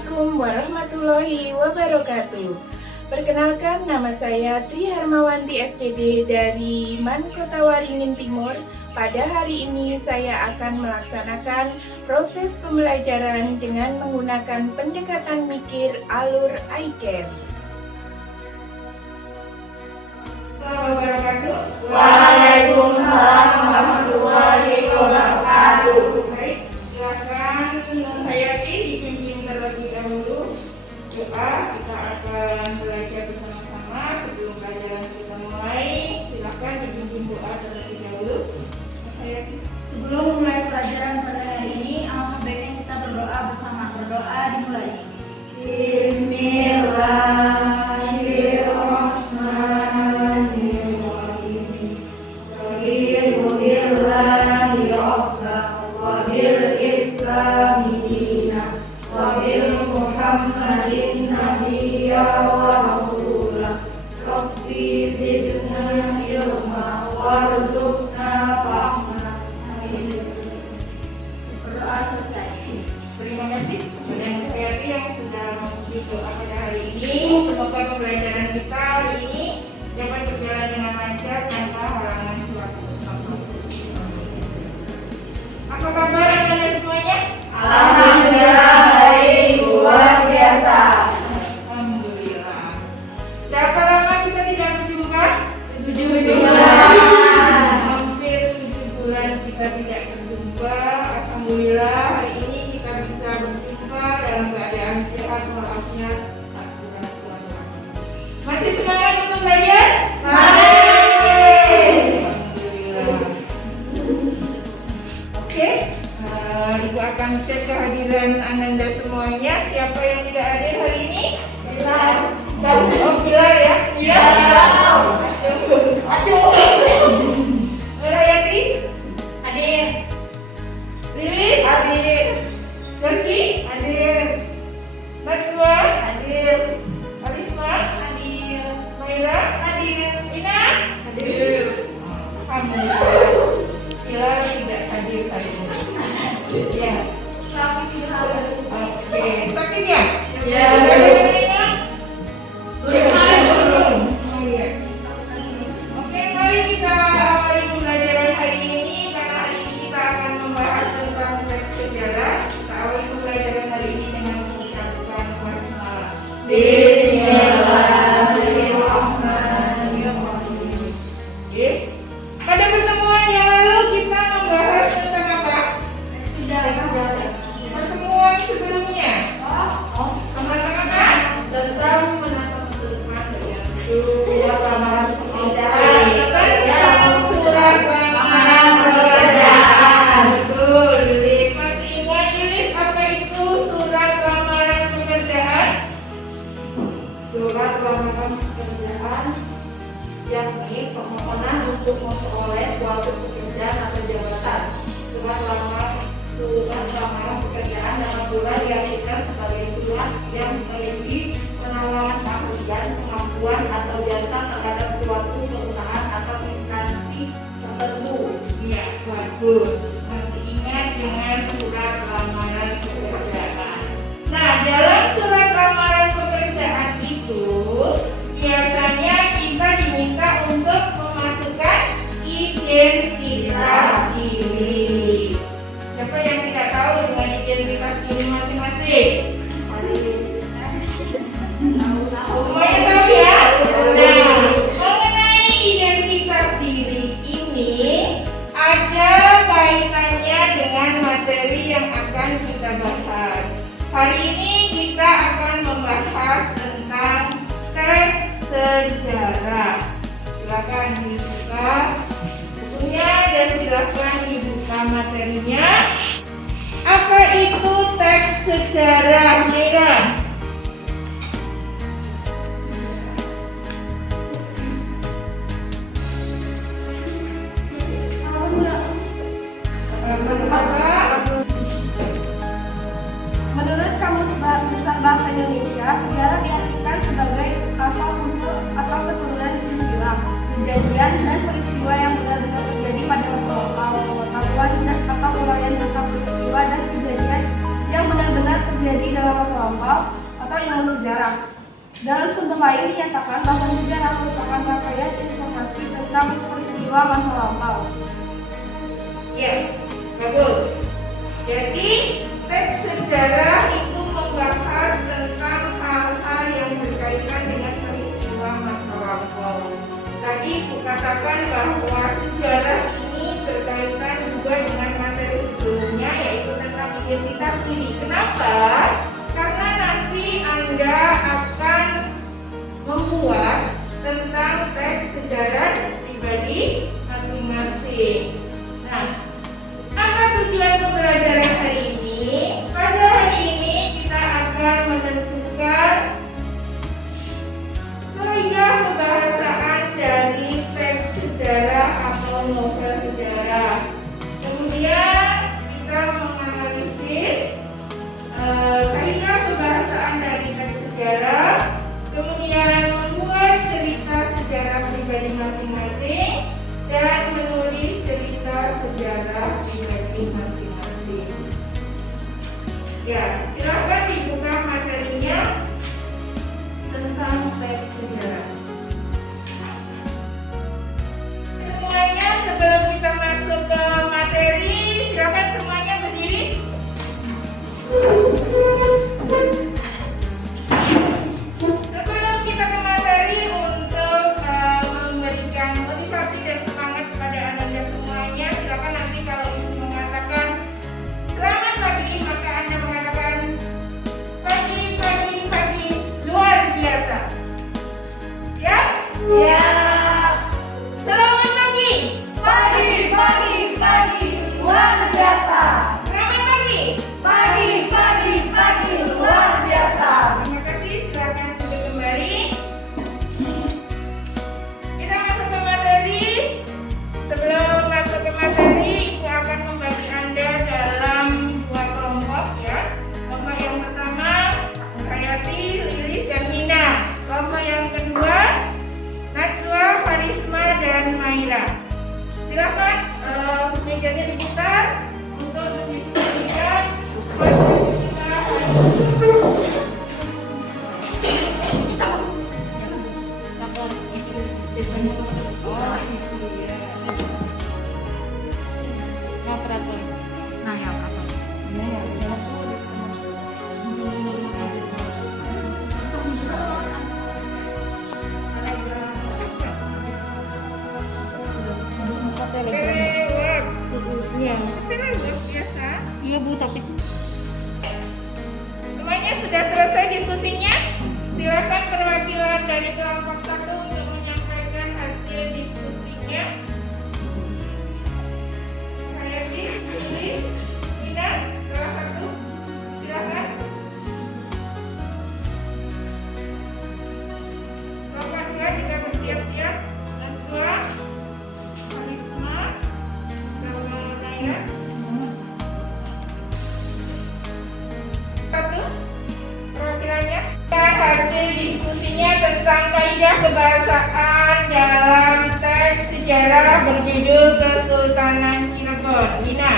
Assalamualaikum warahmatullahi wabarakatuh. Perkenalkan, nama saya Tri Harmawanti SPD dari MAN Kota Waringin Timur. Pada hari ini saya akan melaksanakan proses pembelajaran dengan menggunakan pendekatan mikir alur ICAN. Waalaikumsalam warahmatullahi wabarakatuh. Baik, silakan Nur Hayati dipimpin terlebih dahulu. Doa kita akan belajar bersama-sama. Sebelum pelajaran kita mulai, silakan dipimpin doa terlebih dahulu. Nur Hayati. Sebelum mulai pelajaran pada hari ini, alangkah baiknya kita berdoa bersama. Berdoa dimulai. Bismillahirrahmanirrahim. Alhamdulillahi wa bil islami dina wa bil muhammadin nabiyya wa rasulah. Rabbi zidna ilma warzuqna fahma. Amin. Berdoa selesai. Terima kasih kepada Nur Hayati yang sudah mengikuti doa pada hari ini. Semoga pembelajaran kita hari ini dapat berjalan dengan lancar tanpa halangan suatu. Apa kabar anak-anak semuanya? Alhamdulillah baik, luar biasa. Alhamdulillah. Berapa lama kita tidak berjumpa? 7 bulan. Hampir 7 bulan kita tidak berjumpa. Alhamdulillah hari ini kita bisa berjumpa dalam keadaan sehat walafiat tak kurang suara. Masih semangat untuk belajar? Alhamdulillah. Oke, Ibu akan cek kehadiran Ananda semuanya. Siapa yang tidak hadir hari ini? Pilar. Oh, Pilar ya? Iya. Aduh. Nur Hayati? Hadir. Lilis? Hadir. Gerti? Hadir. Najwa? Hadir. Arisma? Hadir. Maira? Hadir. Ina? Hadir. Alhamdulillah. Pilar tidak hadir hari ini. Ya. Oke. Sakit ya? Ya. Belum. Oke, mari kita awali pembelajaran hari ini. Karena hari ini kita akan membahas tentang teks sejarah. Kita awali pembelajaran hari ini dengan mengucapkan basmalah. Bismillahirrahmanirrahim. Oke. Pada pertemuan yang lalu kita membahas tentang apa? Pertemuan sebelumnya. Teman-teman kan? Tentang menatap kehidupan yang Surat lamaran pekerjaan. Tentang Surat lamaran pekerjaan. Betul, Lilis. Masih ingat Lilis apa itu surat lamaran pekerjaan? Surat lamaran pekerjaan yakni permohonan untuk memperoleh suatu pekerjaan atau jabatan. Surat lamaran pekerjaan dalam surat diartikan sebagai surat yang memiliki penawaran keahlian, kemampuan atau jasa terhadap suatu perusahaan atau instansi tertentu. Iya, bagus. Masih ingat dengan surat lamaran pekerjaan. Nah, dalam surat lamaran pekerjaan itu biasanya kita diminta untuk memasukkan identitas diri. Siapa yang tidak tahu dengan identitas diri masing-masing? Semuanya tahu ya? Nah, mengenai identitas diri ini ada kaitannya dengan materi yang akan kita bahas. Hari ini kita akan membahas tentang tes sejarah. Silakan dibuka bukunya dan silakan dibuka materinya. Apa itu teks sejarah, Mira? Menurut Kamus Besar Bahasa Indonesia, sejarah diartikan sebagai asal-usul atau keturunan silsilah kejadian dan peristiwa yang benar-benar terjadi pada masa lalu, pengetahuan atau uraian tentang peristiwa dan kejadian yang benar-benar terjadi dalam masa lalu. lampau atau ilmu sejarah. Dalam sumber lain dinyatakan bahwa sejarah merupakan rangkaian informasi tentang peristiwa masa lampau. Ya, bagus. Jadi teks sejarah itu membahas tentang hal-hal yang berkaitan dengan peristiwa masa lampau. Tadi kukatakan bahwa sejarah ini berkaitan juga dengan materi sebelumnya, yaitu tentang identitas diri. Kenapa? Karena nanti Anda akan membuat tentang teks sejarah pribadi masing-masing. Nah, apa tujuan pembelajaran hari ini? Pada hari ini kita akan menentukan kaidah kebahasaan dari teks sejarah atau novel sejarah. Kemudian kita menganalisis kaidah kebahasaan dari teks sejarah. Kemudian membuat cerita sejarah pribadi masing-masing dan menulis cerita sejarah pribadi masing-masing. Ya, silakan dibuka materinya tentang teks sejarah. Semuanya sebelum kita masuk ke materi, silakan semuanya berdiri. Sebelum kita ke materi, untuk memberikan motivasi dan semangat kepada Anda semuanya, silakan nanti kalau ibu mengatakan selamat pagi, maka Anda mengatakan pagi, pagi, pagi, luar biasa. Siap? Siap. Selamat pagi. Pagi, pagi, pagi, luar biasa. Selamat pagi. Pagi, pagi, pagi, luar biasa. Terima kasih, silakan duduk kembali. Kita masuk ke materi. Sebelum masuk ke materi, Ibu akan membagi Anda dalam dua kelompok ya. Kelompok yang pertama, Hayati, Lilis, dan Mina. Kelompok yang kedua, Najwa, Farisma, dan Maira. Silakan mejanya diputar untuk mendiskusikan materi kita hari ini. Biasa. Iya Bu, tapi Semuanya sudah selesai diskusinya? Silakan perwakilan dari kelompok 1 untuk menyampaikan hasil diskusinya. Hayati, Lilis, Nina, salah satu. Silakan. Kelompok 2 juga bersiap-siap. Najwa, Farisma, sama Naira. Satu perwakilannya. Hasil diskusinya tentang kaidah kebahasaan dalam teks sejarah berjudul Kesultanan Cirebon. Nina.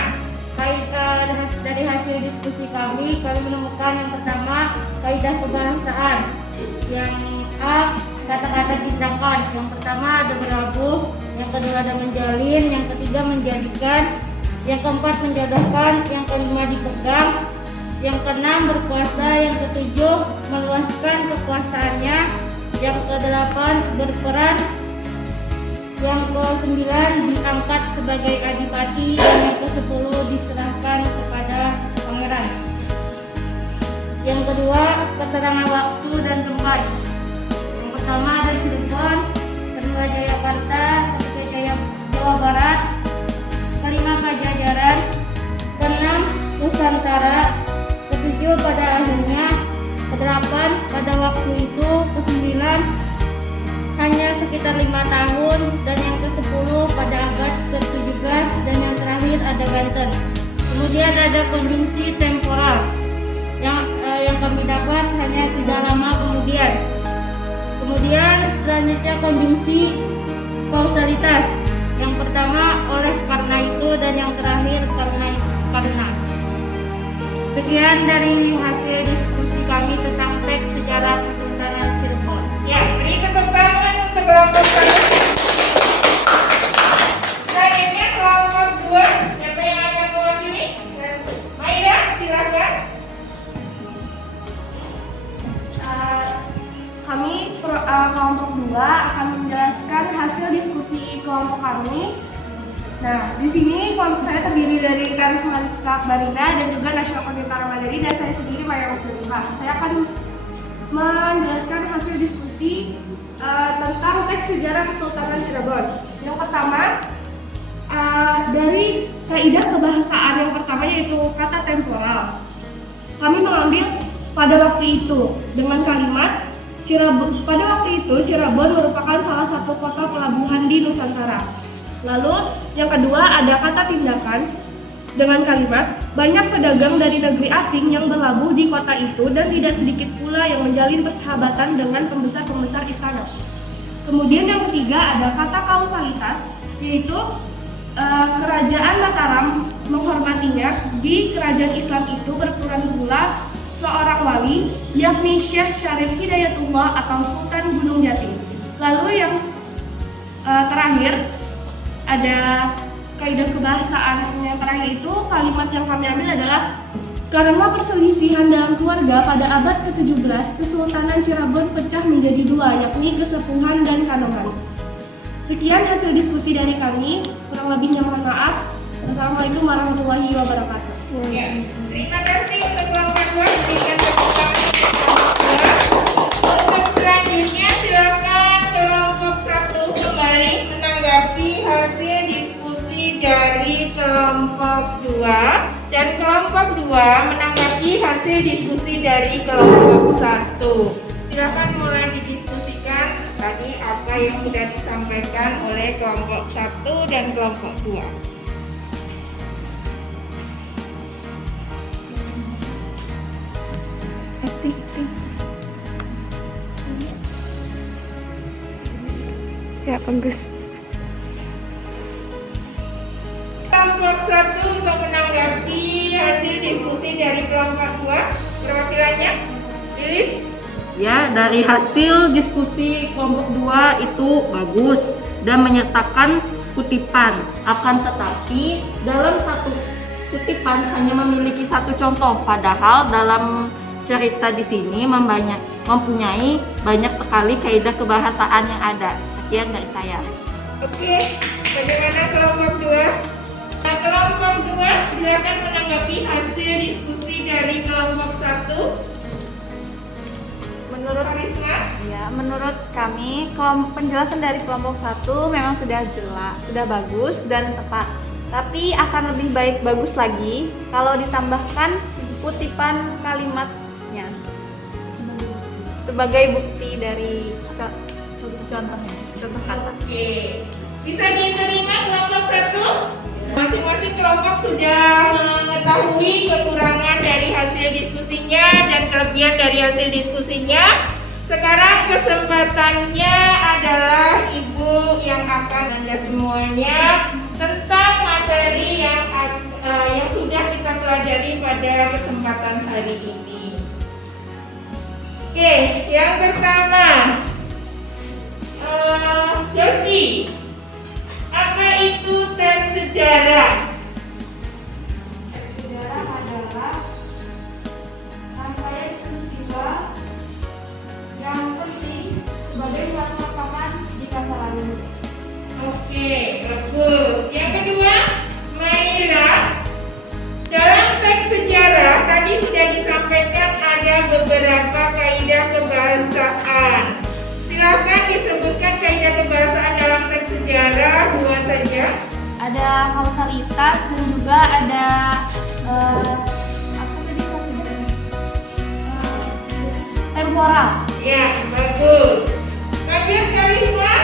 dari hasil diskusi kami menemukan yang pertama kaidah kebahasaan. Yang A, kata-kata tindakan. Yang pertama ada berlabuh, yang kedua ada menjalin, yang ketiga menjadikan, yang keempat menjodohkan, yang kelima dipegang, yang keenam berkuasa, yang ketujuh meluaskan kekuasaannya, yang kedelapan berperan, yang kesembilan diangkat sebagai adipati, dan yang kesepuluh diserahkan kepada pangeran. Yang kedua, keterangan waktu dan tempat. Yang pertama ada Cirebon, kedua Jayakarta, ketiga Jawa Barat, kelima Pajajaran, keenam Nusantara, ketujuh pada akhirnya, kedelapan pada waktu itu, kesembilan hanya sekitar 5 tahun, dan yang ke-10 pada abad ke-17, dan yang terakhir ada Banten. Kemudian ada konjungsi temporal yang kami dapat hanya tidak lama kemudian. Kemudian selanjutnya konjungsi kausalitas. Yang pertama oleh karena itu, dan yang terakhir karena. Sekian dari hasil diskusi kami tentang teks sejarah Kesultanan Cirebon. Ya, beri tepuk tangan untuk kelompok 1. Selanjutnya kelompok 2, siapa yang akan mewakili? Maira, silakan. Kami kelompok 2 akan menjelaskan hasil diskusi kelompok kami. Nah, di sini kelompok saya terdiri dari Karisma Rizka Akbarina dan juga Nasional Konita Ramadhani dan saya sendiri Maya Muslimah. Saya akan menjelaskan hasil diskusi tentang teks sejarah Kesultanan Cirebon. Yang pertama, dari kaidah kebahasaan yang pertama yaitu kata temporal. Kami mengambil pada waktu itu dengan kalimat Cirebon. Pada waktu itu Cirebon merupakan salah satu kota pelabuhan di Nusantara. Lalu yang kedua ada kata tindakan dengan kalimat banyak pedagang dari negeri asing yang berlabuh di kota itu dan tidak sedikit pula yang menjalin persahabatan dengan pembesar-pembesar istana. Kemudian yang ketiga ada kata kausalitas yaitu kerajaan Mataram menghormatinya. Di kerajaan Islam itu berperan pula seorang wali yakni Syekh Syarif Hidayatullah atau Sultan Gunung Jati. Lalu yang terakhir ada kaidah kebahasaan yang terakhir itu kalimat yang kami ambil adalah karena perselisihan dalam keluarga pada abad ke-17 Kesultanan Cirebon pecah menjadi dua yakni Kesepuhan dan Kanoman. Sekian hasil diskusi dari kami, kurang lebihnya mohon maaf. Wassalamualaikum warahmatullahi wabarakatuh. Ya, terima kasih untuk kelompok 2. Berikan tepuk tangan untuk kelompok 2. Untuk selanjutnya silakan kelompok 1 kembali menanggapi hasil diskusi dari kelompok 2 dan kelompok 2 menanggapi hasil diskusi dari kelompok 1. Silakan mulai didiskusikan tadi apa yang sudah disampaikan oleh kelompok 1 dan kelompok 2. Ya, bagus. Kelompok 1 untuk menanggapi hasil diskusi dari kelompok 2, perwakilannya Lilis. Ya, dari hasil diskusi kelompok 2 itu bagus dan menyertakan kutipan. Akan tetapi dalam satu kutipan hanya memiliki satu contoh, padahal dalam cerita di sini mempunyai banyak sekali kaidah kebahasaan yang ada. Sekian dari saya. Oke, bagaimana kelompok 2? Nah, kelompok 2 silakan menanggapi hasil diskusi dari kelompok 1. Menurut Karisma? Ya, menurut kami penjelasan dari kelompok 1 memang sudah jelas, sudah bagus dan tepat. Tapi akan lebih bagus lagi kalau ditambahkan kutipan kalimatnya sebagai bukti dari contohnya. Contoh kata. Oke, bisa diterima kelompok 1? Masing-masing kelompok sudah mengetahui kekurangan dari hasil diskusinya dan kelebihan dari hasil diskusinya. Sekarang kesempatannya adalah Ibu yang akan Anda semuanya tentang materi yang sudah kita pelajari pada kesempatan hari ini. Oke, yang pertama, Josie, apa itu teks sejarah? Teks sejarah adalah rangkaian peristiwa yang penting sebagai suatu rekaman di masa lalu. Oke, bagus. Yang kedua, Maira, dalam teks sejarah tadi sudah disampaikan ada beberapa kaidah kebahasaan. Silakan disebutkan kaidah kebahasaan dalam teks sejarah, 2 saja. Ada kausalitas dan juga ada apa tadi temporal. Ya, bagus. Lanjut Karisma,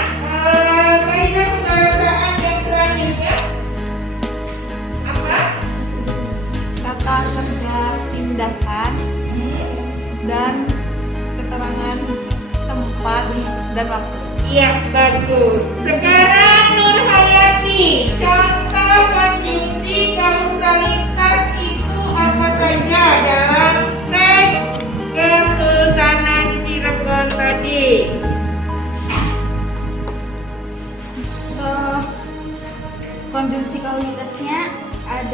kaidah kebahasaan yang selanjutnya apa? Kata kerja tindakan dan keterangan tempat dan waktu. Iya, bagus. Sekarang Nur Hayati, contoh konjungsi kausalitas itu apa saja dalam teks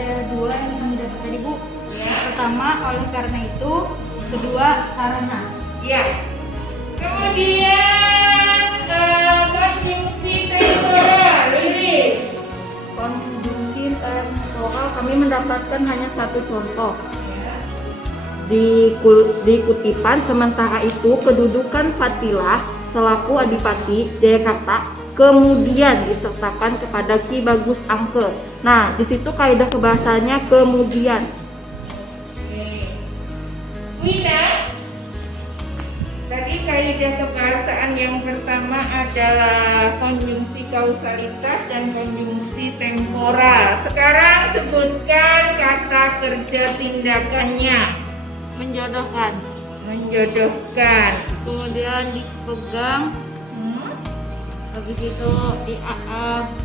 ada dua yang kami dapatkan Ibu. Ya. Pertama, oleh karena itu. Kedua, karena. Ya. Kemudian konjungsi temporal, Lilis. Konjungsi temporal kami mendapatkan hanya satu contoh. Ya. Di kutipan sementara itu kedudukan Fatilah selaku Adipati Jayakarta kemudian disertakan kepada Ki Bagus Angke. Nah, di situ kaidah kebahasaannya kemudian. Oke. Wina, tadi kaidah kebahasaan yang pertama adalah konjungsi kausalitas dan konjungsi temporal. Sekarang sebutkan kata kerja tindakannya. Menjodohkan. Menjodohkan. Kemudian dipegang. Habis itu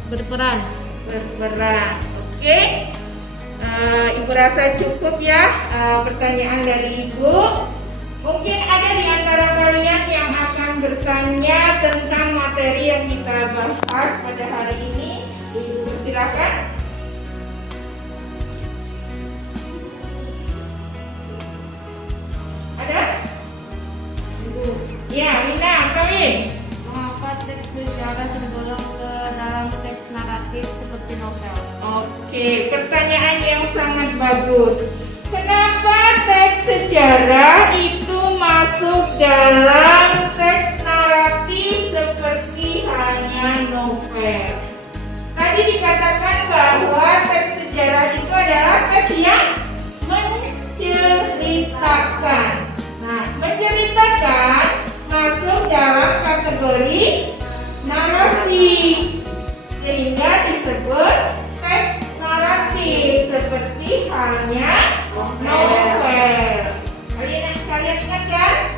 berperan. Berperan. Oke. Ibu rasa cukup ya pertanyaan dari Ibu. Mungkin ada di antara kalian yang akan bertanya tentang materi yang kita bahas pada hari ini. Ibu silakan. Ada? Ibu. Ya, Wina, apa Win? Mengapa teks sejarah tergolong ke dalam teks naratif seperti novel? Oke, pertanyaan yang sangat bagus. Kenapa teks sejarah itu masuk dalam teks naratif seperti hanya novel? Tadi dikatakan bahwa teks sejarah itu adalah teks yang menceritakan. Nah, menceritakan masuk dalam kategori narasi, sehingga disebut teks naratif seperti halnya novel. Kalian ingat kan?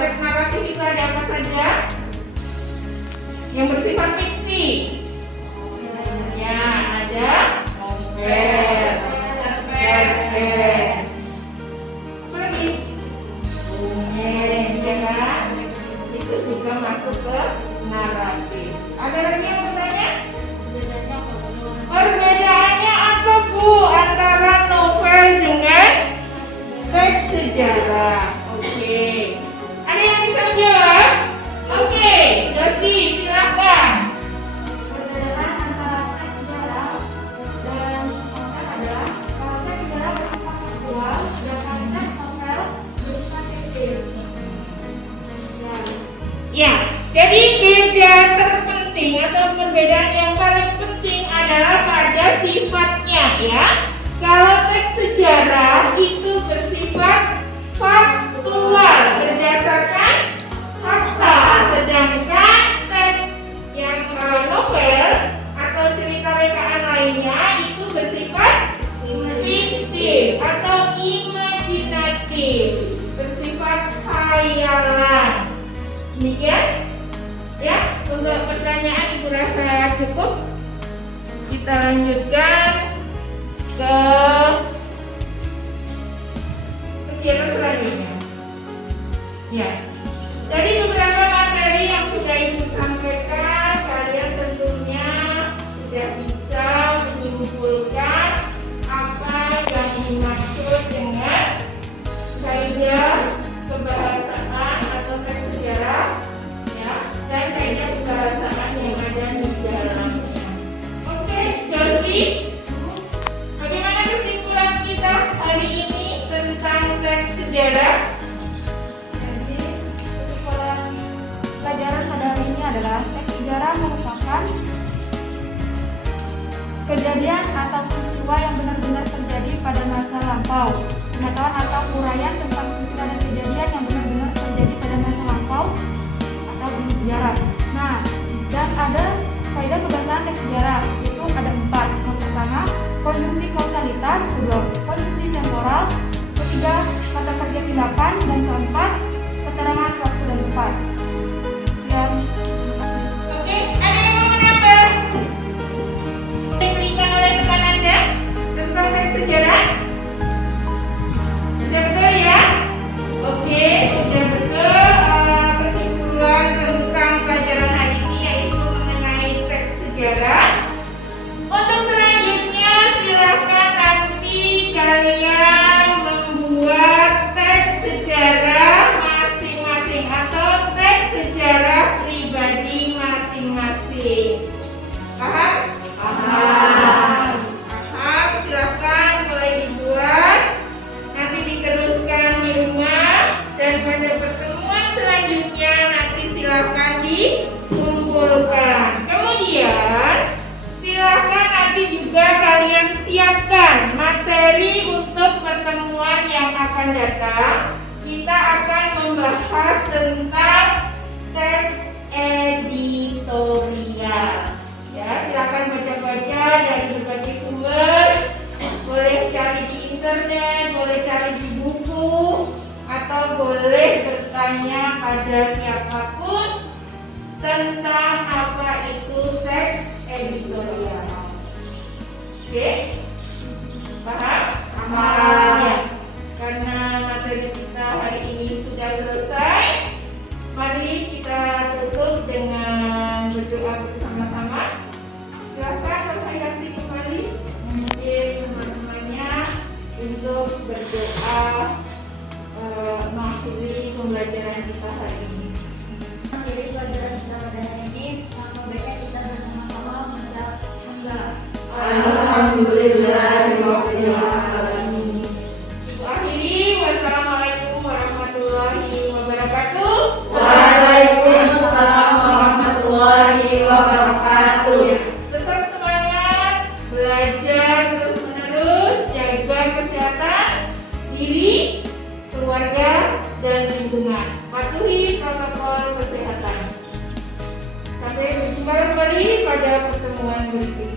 Teks naratif itu ada apa saja? Yang bersifat fiksi. Ya, ada novel, cerpen, pergi, dongeng, ya kan? Itu juga masuk ke naratif. Ada lagi yang bertanya? Perbedaannya apa Bu antara novel dengan teks sejarah? Oke. Ada yang bisa menjawab? Oke, Josi silakan. Perbedaan antara teks sejarah dan novel adalah kalau teks sejarah bersifat faktual, sedangkan teks novel bersifat fiktif. Ya, jadi beda terpenting atau perbedaan yang paling penting adalah pada sifatnya ya. Kalau teks sejarah itu bersifat faktual berdasarkan fakta, sedangkan teks yang novel atau cerita rekaan lainnya itu bersifat fiktif atau imajinatif, bersifat khayalan. Demikian ya, untuk pertanyaan Ibu rasa cukup. Kita lanjutkan ke kegiatan selanjutnya. Ya, dari beberapa materi yang sudah Ibu sampaikan, kalian tentunya sudah bisa menyimpulkan apa yang dimaksud dengan kaidah kebahasaan atau teks sejarah ya, dan kaidah kebahasaan yang ada di dalamnya. Oke, Josi, bagaimana kesimpulan kita hari ini tentang teks sejarah? Jadi, kesimpulan pelajaran pada hari ini adalah teks sejarah merupakan kejadian atau peristiwa yang benar-benar terjadi pada masa lampau. Pengetahuan atau uraian tentang peristiwa dan kejadian yang benar-benar terjadi pada masa lampau atau di sejarah. Nah, dan ada kaidah kebahasaan teks sejarah, itu ada 4. Yang pertama, konjungsi kausalitas, kedua, konjungsi temporal, ketiga, kata kerja tindakan, dan keempat, keterangan waktu dan tempat. Dan Oke, ada yang mau menambah? Yang diberikan oleh teman Anda tentang teks sejarah? Sudah betul ya? tentang teks editorial. Ya, silakan baca-baca dari berbagai sumber. Boleh cari di internet, boleh cari di buku, atau boleh bertanya pada siapapun tentang apa itu teks editorial. Oke? Paham? Paham. Ya. Karena materi kita hari ini sudah selesai, mari kita tutup dengan berdoa bersama-sama. Silakan Bapak Yanti kembali memimpin teman-temannya untuk berdoa mengakhiri pembelajaran kita hari ini. Mengakhiri pelajaran kita pada hari ini, maka baiknya kita bersama-sama mengucap Alhamdulillahirabbil alamin. Ibu akhiri, wassalamualaikum warahmatullahi wabarakatuh. Waalaikumsalam warahmatullahi wabarakatuh. Tetap semangat, belajar terus-menerus, jaga kesehatan diri, keluarga, dan lingkungan. Patuhi protokol kesehatan. Sampai berjumpa kembali pada pertemuan berikutnya.